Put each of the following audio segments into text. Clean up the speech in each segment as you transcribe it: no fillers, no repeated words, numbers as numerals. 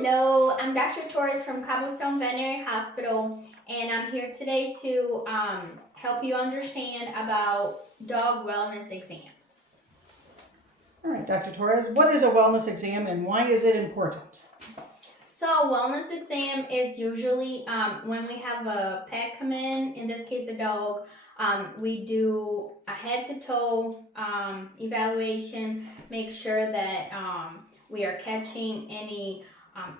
Hello, I'm Dr. Torres from Cobblestone Veterinary Hospital, and I'm here today to help you understand about dog wellness exams. All right, Dr. Torres, what is a wellness exam and why is it important? So a wellness exam is usually when we have a pet come in this case a dog, we do a head to toe evaluation, make sure that we are catching any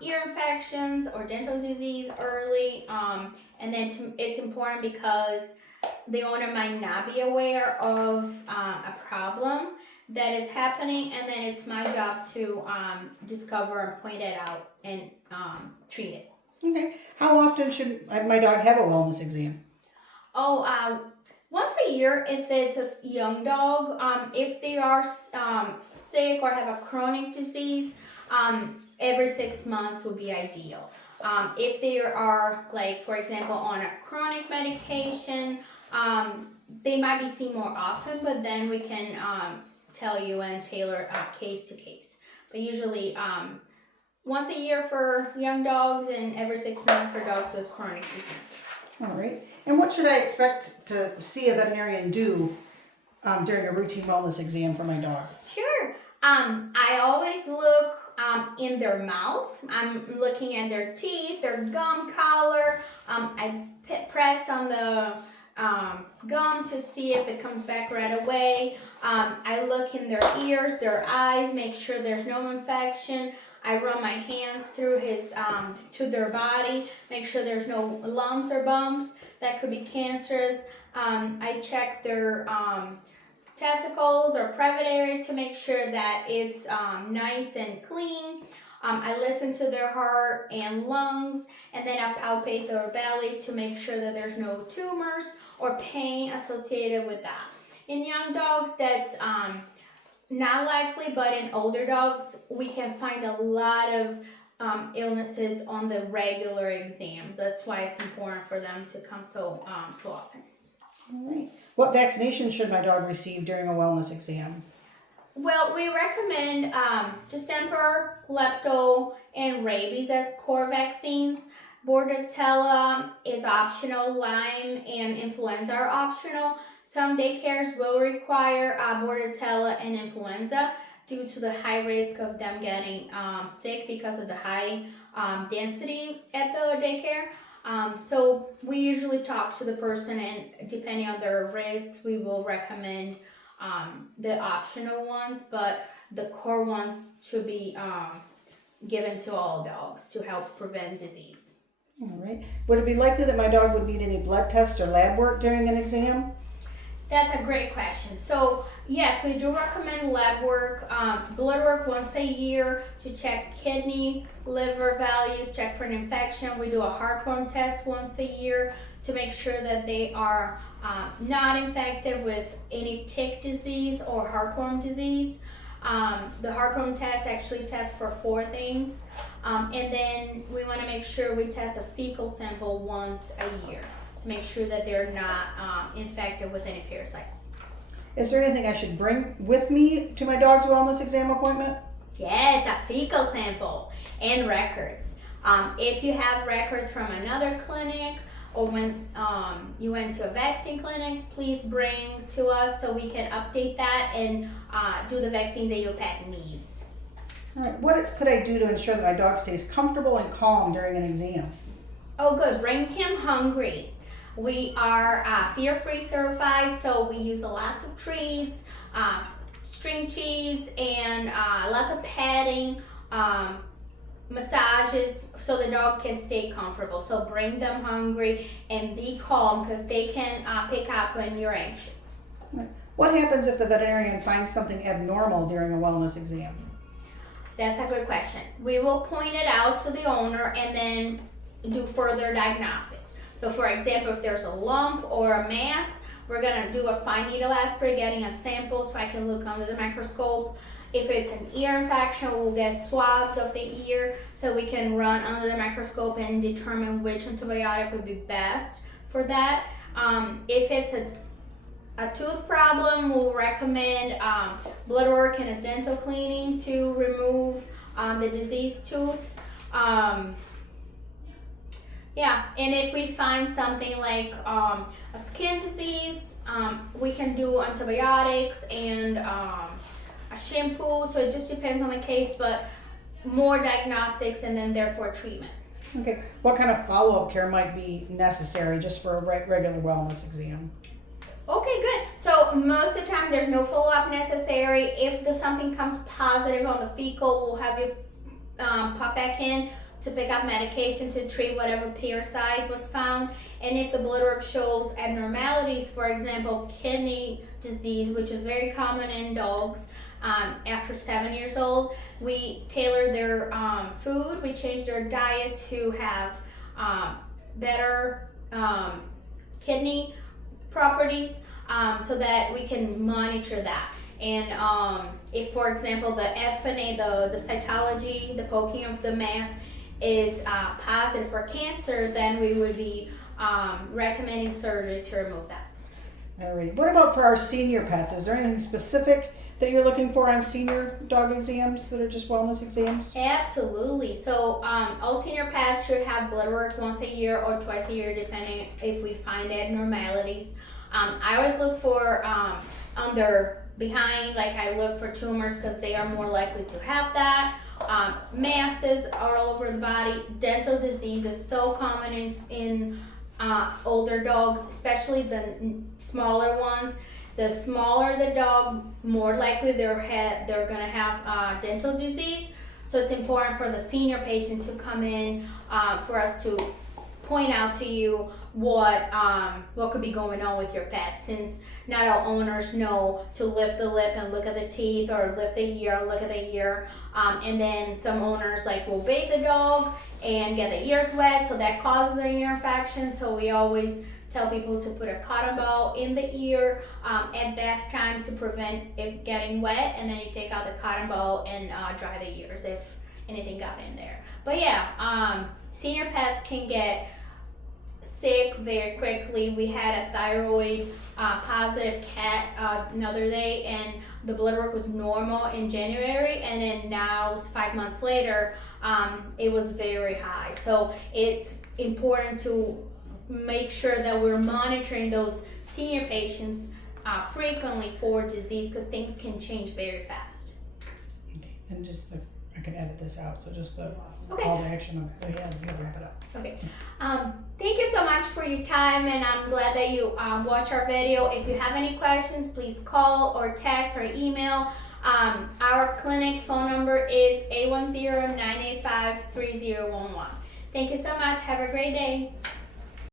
ear infections or dental disease early, and then it's important because the owner might not be aware of a problem that is happening, and then it's my job to discover and point it out and treat it. Okay, how often should my dog have a wellness exam? Once a year if it's a young dog. If they are sick or have a chronic disease, every 6 months would be ideal. If they are, like for example, on a chronic medication, they might be seen more often, but then we can tell you and tailor case to case. But usually once a year for young dogs and every 6 months for dogs with chronic diseases. All right, and what should I expect to see a veterinarian do during a routine wellness exam for my dog? Sure. I always look in their mouth. I'm looking at their teeth, their gum color. I press on the gum to see if it comes back right away. I look in their ears, their eyes, make sure there's no infection. I run my hands through to their body, make sure there's no lumps or bumps that could be cancerous. I check their testicles or private area to make sure that it's nice and clean. I listen to their heart and lungs, and then I palpate their belly to make sure that there's no tumors or pain associated with that. In young dogs, that's not likely, but in older dogs, we can find a lot of illnesses on the regular exam. That's why it's important for them to come so often. All right, what vaccinations should my dog receive during a wellness exam? Well, we recommend distemper, lepto, and rabies as core vaccines. Bordetella is optional. Lyme and influenza are optional. Some daycares will require Bordetella and influenza due to the high risk of them getting sick because of the high density at the daycare. So we usually talk to the person, and depending on their risks, we will recommend the optional ones, but the core ones should be given to all dogs to help prevent disease. All right, would it be likely that my dog would need any blood tests or lab work during an exam? That's a great question. So yes, we do recommend lab work, blood work once a year to check kidney, liver values, check for an infection. We do a heartworm test once a year to make sure that they are not infected with any tick disease or heartworm disease. The heartworm test actually tests for 4 things. And then we want to make sure we test a fecal sample once a year to make sure that they're not infected with any parasites. Is there anything I should bring with me to my dog's wellness exam appointment? Yes, a fecal sample and records. If you have records from another clinic or when you went to a vaccine clinic, please bring to us so we can update that and do the vaccine that your pet needs. All right, what could I do to ensure that my dog stays comfortable and calm during an exam? Oh good, bring him hungry. We are fear-free certified, so we use lots of treats, string cheese, and lots of petting, massages, so the dog can stay comfortable. So bring them hungry and be calm because they can pick up when you're anxious. What happens if the veterinarian finds something abnormal during a wellness exam? That's a good question. We will point it out to the owner and then do further diagnostics. So for example, if there's a lump or a mass, we're gonna do a fine needle aspirate, getting a sample so I can look under the microscope. If it's an ear infection, we'll get swabs of the ear so we can run under the microscope and determine which antibiotic would be best for that. If it's a tooth problem, we'll recommend blood work and a dental cleaning to remove the diseased tooth. Yeah, and if we find something like a skin disease, we can do antibiotics and a shampoo. So it just depends on the case, but more diagnostics and then therefore treatment. Okay, what kind of follow-up care might be necessary just for a regular wellness exam? Okay, good. So most of the time there's no follow-up necessary. If something comes positive on the fecal, we'll have you pop back in to pick up medication to treat whatever parasite was found. And if the blood work shows abnormalities, for example, kidney disease, which is very common in dogs after 7 years old, we tailor their food. We change their diet to have better kidney properties so that we can monitor that. And if, for example, the FNA, the cytology, the poking of the mass is positive for cancer, then we would be recommending surgery to remove that. Alrighty. What about for our senior pets? Is there anything specific that you're looking for on senior dog exams that are just wellness exams? Absolutely. So all senior pets should have blood work once a year or twice a year, depending if we find abnormalities. I always look for behind, like I look for tumors because they are more likely to have that. Masses are all over the body. Dental disease is so common in older dogs, especially the smaller ones. The smaller the dog, more likely they're gonna have dental disease. So it's important for the senior patient to come in for us to point out to you what could be going on with your pet, since not all owners know to lift the lip and look at the teeth, or lift the ear and look at the ear. And then some owners will bathe the dog and get the ears wet, so that causes an ear infection. So we always tell people to put a cotton ball in the ear at bath time to prevent it getting wet, and then you take out the cotton ball and dry the ears if anything got in there. But yeah, senior pets can get sick very quickly. We had a thyroid positive cat another day, and the blood work was normal in January, and then now 5 months later it was very high. So it's important to make sure that we're monitoring those senior patients frequently for disease, because things can change very fast. Okay, and just I can edit this out, so just the Okay. call to action of, go ahead, you can wrap it up. Okay. Thank you so much for your time, and I'm glad that you watch our video. If you have any questions, please call or text or email. Our clinic phone number is 810-985-3011. Thank you so much. Have a great day.